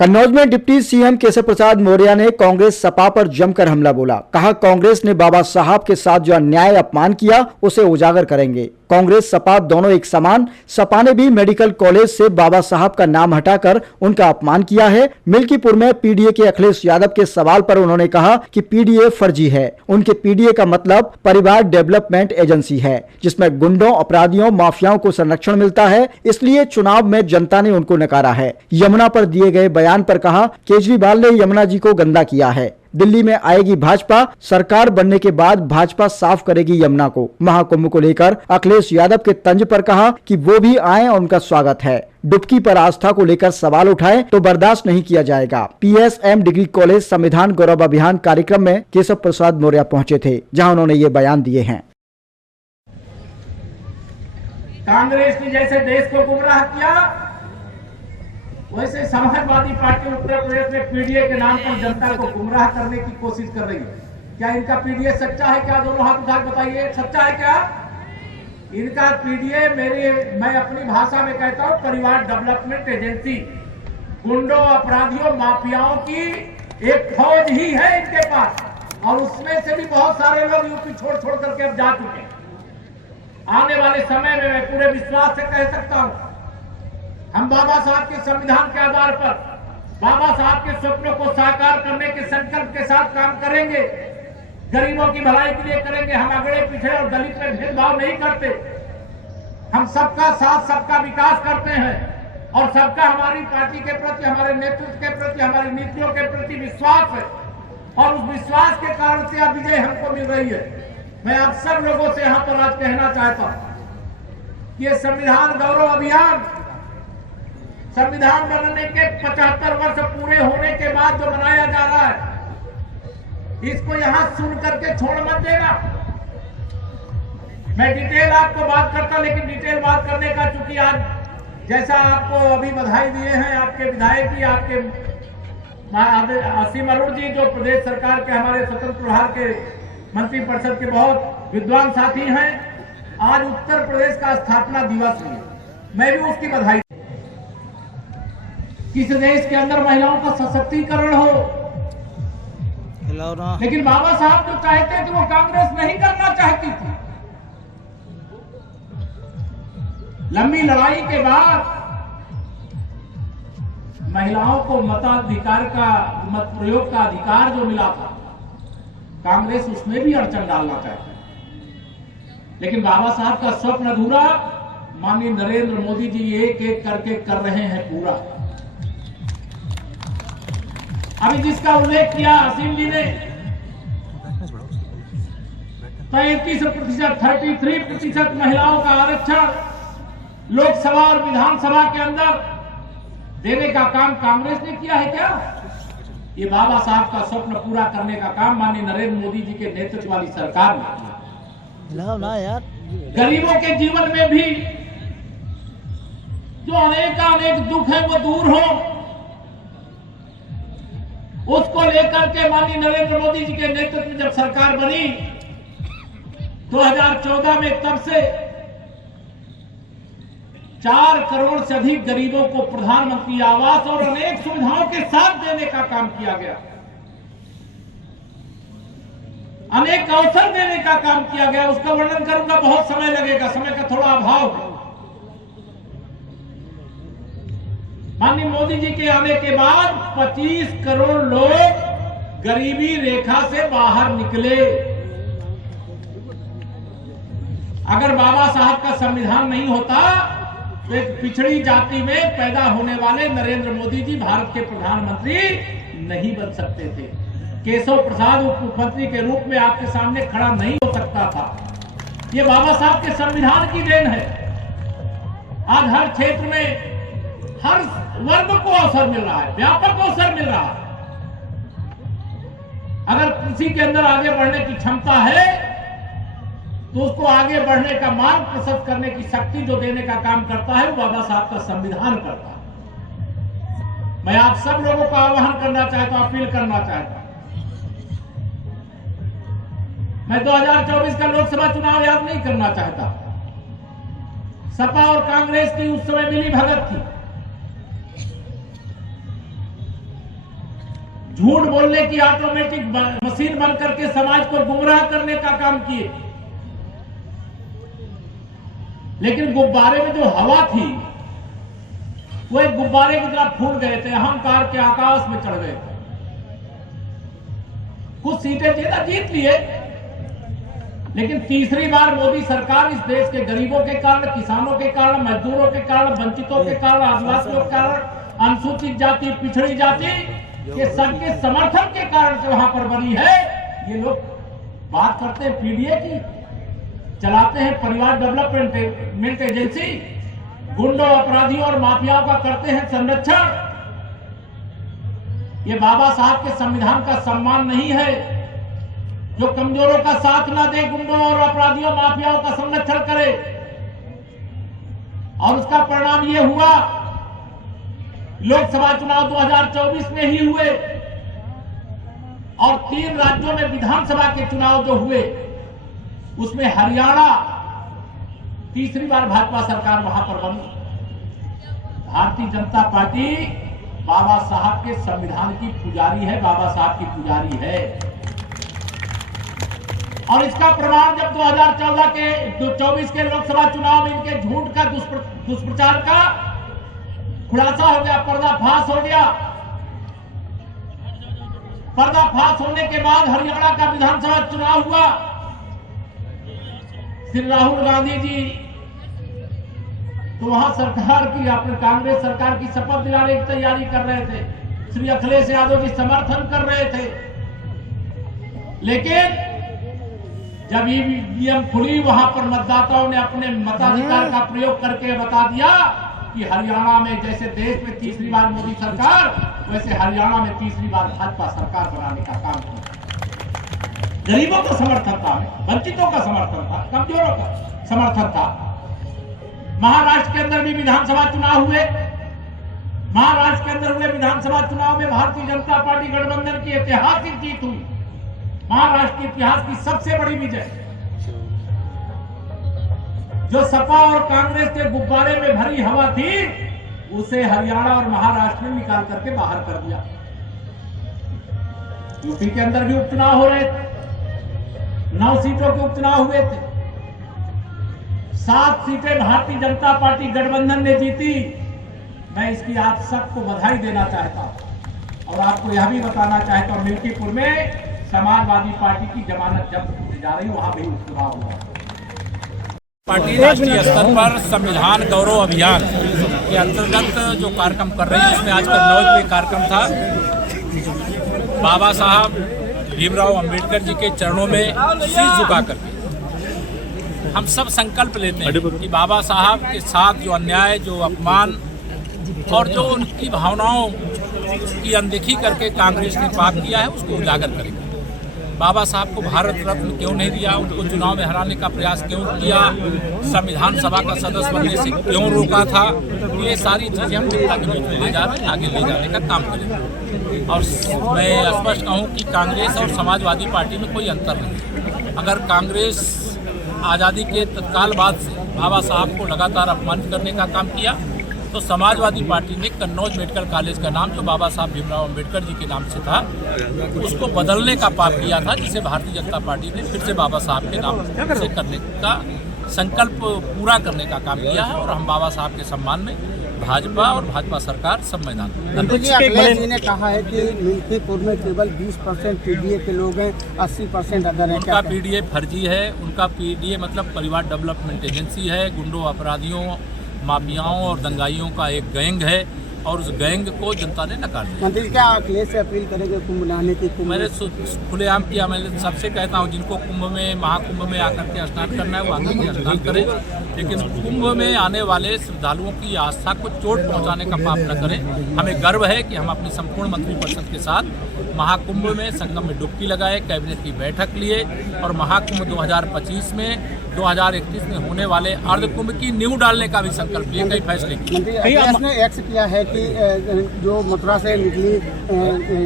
कन्नौज में deputy CM Keshav Prasad Maurya ने कांग्रेस सपा पर जमकर हमला बोला। कहा, कांग्रेस ने बाबा साहब के साथ जो अन्याय अपमान किया उसे उजागर करेंगे। कांग्रेस सपा दोनों एक समान। सपा ने भी मेडिकल कॉलेज से बाबा साहब का नाम हटाकर उनका अपमान किया है। मिल्कीपुर में पीडीए के अखिलेश यादव के सवाल पर उन्होंने कहा कि पीडीए फर्जी है। उनके पीडीए का मतलब परिवार डेवलपमेंट एजेंसी है, जिसमें गुंडों, अपराधियों, माफियाओं को संरक्षण मिलता है। इसलिए चुनाव में जनता ने उनको नकारा है। यमुना पर दिए गए बयान पर कहा, केजरीवाल ने यमुना जी को गंदा किया है। दिल्ली में आएगी भाजपा, सरकार बनने के बाद भाजपा साफ करेगी यमुना को। महाकुंभ को लेकर अखिलेश यादव के तंज पर कहा कि वो भी आए और उनका स्वागत है। डुबकी पर आस्था को लेकर सवाल उठाए तो बर्दाश्त नहीं किया जाएगा। पीएसएम डिग्री कॉलेज संविधान गौरव अभियान कार्यक्रम में केशव प्रसाद मौर्य पहुंचे थे, जहां उन्होंने ये बयान दिए हैं। कांग्रेस ने जैसे देश को गुमराह किया, वैसे समाजवादी पार्टी उत्तर प्रदेश में पीडीए के नाम पर जनता को गुमराह करने की कोशिश कर रही है। क्या इनका पीडीए सच्चा है? क्या दोनों हाथ उठा बताइए, सच्चा है क्या इनका पीडीए? मैं अपनी भाषा में कहता हूं, परिवार डेवलपमेंट एजेंसी गुंडों, अपराधियों, माफियाओं की एक फौज ही है इनके पास, और उसमें से भी बहुत सारे लोग यूपी छोड़ करके अब जा चुके। आने वाले समय में मैं पूरे विश्वास से कह सकता हूं, हम बाबा साहब के संविधान के आधार पर बाबा साहब के स्वप्नों को साकार करने के संकल्प के साथ काम करेंगे। गरीबों की भलाई के लिए करेंगे। हम अगड़े पिछड़े और दलित में भेदभाव नहीं करते। हम सबका साथ, सबका विकास करते हैं, और सबका हमारी पार्टी के प्रति, हमारे नेतृत्व के प्रति, हमारी नीतियों के प्रति विश्वास है, और उस विश्वास के कारण से अब विजय हमको मिल रही है। मैं आप सब लोगों से यहां पर आज कहना चाहता हूं कि ये संविधान गौरव अभियान संविधान बनने के 75 वर्ष पूरे होने के बाद जो मनाया जा रहा है, इसको यहां सुन करके छोड़ मत देना। मैं डिटेल आपको बात करता, लेकिन डिटेल बात करने का, चूंकि आज जैसा आपको अभी बधाई दिए हैं आपके विधायक जी, आपके असीम अरुण जी, जो प्रदेश सरकार के हमारे स्वतंत्र प्रभार के मंत्री परिषद के बहुत विद्वान साथी हैं। आज उत्तर प्रदेश का स्थापना दिवस है, मैं भी उसकी बधाई। किस देश के अंदर महिलाओं का सशक्तिकरण हो, लेकिन बाबा साहब जो चाहते थे वो कांग्रेस नहीं करना चाहती थी। लंबी लड़ाई के बाद महिलाओं को मताधिकार का, मत प्रयोग का अधिकार जो मिला था, कांग्रेस उसमें भी अड़चन डालना चाहती। लेकिन बाबा साहब का स्वप्न अधूरा माननीय नरेंद्र मोदी जी एक एक करके कर रहे हैं पूरा। अभी जिसका उल्लेख किया असीम जी ने, 35%, 33% महिलाओं का आरक्षण लोकसभा और विधानसभा के अंदर देने का काम कांग्रेस ने किया है क्या? ये बाबा साहब का स्वप्न पूरा करने का काम माननीय नरेंद्र मोदी जी के नेतृत्व वाली सरकार ने किया। ना यार, गरीबों के जीवन में भी जो अनेक दुख है वो दूर हो, उसको लेकर के माननीय नरेंद्र मोदी जी के नेतृत्व में जब सरकार बनी 2014 में, तब से 4 करोड़ से अधिक गरीबों को प्रधानमंत्री आवास और अनेक सुविधाओं के साथ देने का काम किया गया। अनेक अवसर देने का काम किया गया। उसका वर्णन करूंगा, बहुत समय लगेगा, समय का थोड़ा अभाव है। माननीय मोदी जी के आने के बाद 25 करोड़ लोग गरीबी रेखा से बाहर निकले। अगर बाबा साहब का संविधान नहीं होता तो एक पिछड़ी जाति में पैदा होने वाले नरेंद्र मोदी जी भारत के प्रधानमंत्री नहीं बन सकते थे। केशव प्रसाद उप मुख्यमंत्री के रूप में आपके सामने खड़ा नहीं हो सकता था। ये बाबा साहब के संविधान की देन है। आज हर क्षेत्र में हर वर्ग को अवसर मिल रहा है, व्यापक अवसर मिल रहा है। अगर किसी के अंदर आगे बढ़ने की क्षमता है तो उसको आगे बढ़ने का मार्ग प्रशस्त करने की शक्ति जो देने का काम करता है वो बाबा साहब का संविधान करता है। मैं आप सब लोगों को आह्वान करना चाहता हूं, अपील करना चाहता हूं। मैं 2024 का लोकसभा चुनाव याद नहीं करना चाहता। सपा और कांग्रेस की उस समय मिली भगत थी। झूठ बोलने की ऑटोमेटिक मशीन बन करके समाज को गुमराह करने का काम किए। लेकिन गुब्बारे में जो हवा थी वो एक गुब्बारे की तरह फूट गए थे, अहंकार के आकाश में चढ़ गए थे। कुछ सीटें जीत लिए, लेकिन तीसरी बार मोदी सरकार इस देश के गरीबों के कारण, किसानों के कारण, मजदूरों के कारण, वंचितों के कारण, आदिवासियों के कारण, अनुसूचित जाति, पिछड़ी जाति के सबके समर्थन के कारण जो वहां पर बनी है। ये लोग बात करते हैं पीडीए की, चलाते हैं परिवार डेवलपमेंट एजेंसी, गुंडों, अपराधियों और माफियाओं का करते हैं संरक्षण। ये बाबा साहब के संविधान का सम्मान नहीं है। जो कमजोरों का साथ ना दे, गुंडों और अपराधियों, माफियाओं का संरक्षण करे, और उसका परिणाम ये हुआ। लोकसभा चुनाव 2024 में ही हुए और 3 राज्यों में विधानसभा के चुनाव जो हुए उसमें हरियाणा तीसरी बार भाजपा सरकार वहां पर बनी। भारतीय जनता पार्टी बाबा साहब के संविधान की पुजारी है, बाबा साहब की पुजारी है। और इसका प्रमाण जब 2014 के 24 के लोकसभा चुनाव में इनके झूठ का दुष्प्रचार का खुलासा हो गया, पर्दाफाश हो गया। पर्दाफाश होने के बाद हरियाणा का विधानसभा चुनाव हुआ। श्री राहुल गांधी जी तो वहां सरकार की, अपने कांग्रेस सरकार की शपथ दिलाने की तैयारी कर रहे थे। श्री अखिलेश यादव जी समर्थन कर रहे थे। लेकिन जब ईवीएम खुली, वहां पर मतदाताओं ने अपने मताधिकार का प्रयोग करके बता दिया कि हरियाणा में जैसे देश में तीसरी बार मोदी सरकार, वैसे हरियाणा में तीसरी बार भाजपा सरकार बनाने का काम किया। गरीबों का समर्थन था, वंचितों का समर्थन था, कमजोरों का समर्थन था। महाराष्ट्र के अंदर भी विधानसभा चुनाव हुए। महाराष्ट्र के अंदर हुए विधानसभा चुनाव में भारतीय जनता पार्टी गठबंधन की ऐतिहासिक जीत हुई। महाराष्ट्र के इतिहास की सबसे बड़ी विजय। जो सपा और कांग्रेस के गुब्बारे में भरी हवा थी, उसे हरियाणा और महाराष्ट्र में निकाल करके बाहर कर दिया। यूपी के अंदर भी उपचुनाव हो रहे थे, 9 सीटों के उपचुनाव हुए थे। 7 सीटें भारतीय जनता पार्टी गठबंधन ने जीती। मैं इसकी आप सबको बधाई देना चाहता हूं और आपको यह भी बताना चाहता हूं, मिल्कीपुर में समाजवादी पार्टी की जमानत जब्त होने जा रही, वहां भी उपचुनाव हुआ। पार्टी राष्ट्रीय स्तर पर संविधान गौरव अभियान के अंतर्गत जो कार्यक्रम कर रही है, उसमें आज कन्नौज में कार्यक्रम था। बाबा साहब भीमराव अंबेडकर जी के चरणों में शीश झुका करके हम सब संकल्प लेते हैं कि बाबा साहब के साथ जो अन्याय, जो अपमान और जो उनकी भावनाओं की अनदेखी करके कांग्रेस ने पाप किया है, उसको उजागर करेंगे। बाबा साहब को भारत रत्न क्यों नहीं दिया, उनको चुनाव में हराने का प्रयास क्यों किया, संविधान सभा का सदस्य बनने से क्यों रोका था, ये सारी चीजें हम जनता के बीच में ले जा रहे हैं, आगे ले जाने का काम करेंगे। और मैं स्पष्ट कहूँ कि कांग्रेस और समाजवादी पार्टी में कोई अंतर नहीं। अगर कांग्रेस आज़ादी के तत्काल बाद से बाबा साहब को लगातार अपमानित करने का काम किया, तो समाजवादी पार्टी ने कन्नौज मेडिकल कॉलेज का नाम, जो बाबा साहब भीमराव अंबेडकर जी के नाम से था, उसको बदलने का पाप किया था, जिसे भारतीय जनता पार्टी ने फिर से बाबा साहब के नाम से करने का संकल्प पूरा करने का काम किया है। और हम बाबा साहब के सम्मान में भाजपा और भाजपा सरकार सब मैदान में। अखिलेश जी ने कहा है कि मिल्कीपुर में केवल 20% पीडीए के लोग हैं, 80% अदर हैं। उनका पीडीए फर्जी है। उनका पीडीए मतलब परिवार डेवलपमेंट एजेंसी है, गुंडों, अपराधियों, माफियाओं और दंगाइयों का एक गैंग है, और उस गैंग को जनता ने नकार दिया। मंत्री क्या अखिलेश से अपील करेंगे कुंभ नहाने की? मैंने खुलेआम किया, मैं सबसे कहता हूँ जिनको कुंभ में, महाकुंभ में आकर के स्नान करना है वो आकर के स्नान करें, लेकिन कुंभ में आने वाले श्रद्धालुओं की आस्था को चोट पहुँचाने का पाप न करें। हमें गर्व है कि हम अपनी संपूर्ण मंत्रिपरिषद के साथ महाकुंभ में संगम में डुबकी लगाए, कैबिनेट की बैठक लिए और महाकुंभ 2025 में 2031 में होने वाले अर्धकुंभ की नींव डालने का भी संकल्प लिए, कई फैसले किए। मंत्री अखिलेश ने एक्स किया है कि जो मथुरा से निकली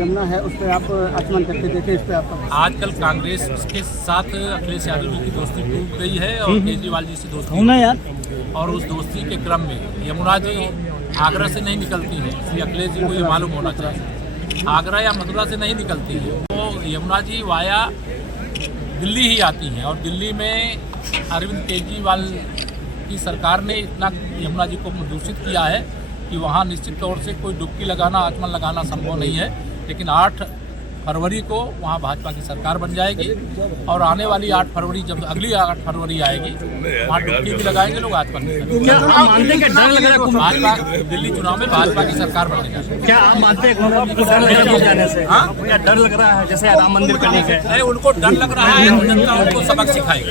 यमुना है उस पर आप आचमन करके देखें, इस पर आपका? आजकल कांग्रेस के साथ अखिलेश यादव जी की दोस्ती टूट गई है और केजरीवाल जी से दोस्ती, और उस दोस्ती के क्रम में यमुना जी आगरा से नहीं निकलती है, इसलिए अखिलेश जी को ये मालूम होना चाहिए। आगरा या मथुरा से नहीं निकलती है, वो यमुना जी वाया दिल्ली ही आती हैं। और दिल्ली में अरविंद केजरीवाल की सरकार ने इतना यमुना जी को दूषित किया है कि वहाँ निश्चित तौर से कोई डुबकी लगाना, आचमन लगाना संभव नहीं है। लेकिन 8 फरवरी को वहाँ भाजपा की सरकार बन जाएगी और आने वाली 8 फरवरी, जब अगली 8 फरवरी आएगी, वहाँ डुबकी भी लगाएंगे लोग, आचमन भी करेंगे। क्या आप मानते हैं कि डर लग रहा है भाजपा दिल्ली चुनाव में भाजपा की सरकार बनने जा रही है? क्या आप मानते हैं कि डर लग रहा है जाने से? हाँ, क्या डर लग रहा है जैसे राम मंदिर का लीक है? नहीं, उनको डर लग रहा है तो जनता उनको सबक सिखाएगी।